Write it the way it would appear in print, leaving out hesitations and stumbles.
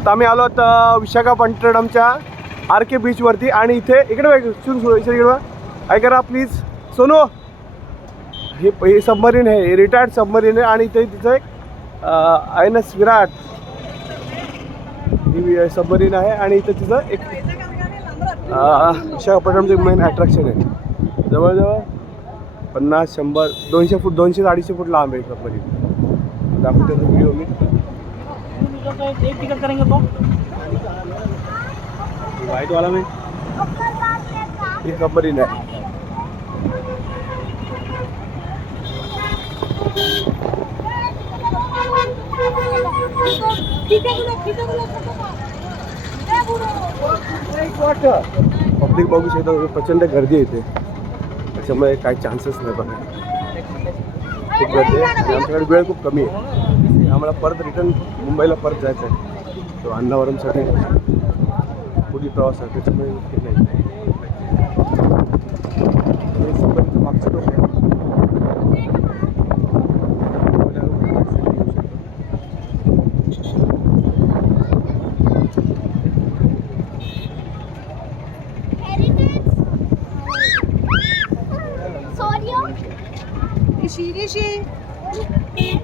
आता आम्ही आलो आता विशाखापट्टणमच्या आर के बीचवरती आणि इथे इकडे इकडे ऐका प्लीज सोनू. हे सबमरीन आहे, रिटायर्ड सबमरीन आहे आणि इथे तिचं एक INS विराट ही सबमरीन आहे आणि इथे तिचं एक विशाखापट्टणमचं मेन अट्रॅक्शन आहे. जवळजवळ 50, 100, 200 फूट 200 250 फूट लांब आहे सबमरीन. दाखवते व्हिडिओ मी. एक टिकट करेंगे तो व्हाइट वाला में ये सबमरीन है. पब्लिक बघू शकतो प्रचंड गर्दी येते त्याच्यामुळे काही चान्सेस नाही बघा. खूप गर्दी आहे आणि आमच्याकडे वेळ खूप कमी आहे. आम्हाला परत रिटर्न मुंबईला परत जायचं आहे. तो अन्नावरमसाठी पुढील प्रवास आहे त्याच्यामुळे नाही. मागचं टोक आहे. Sorry.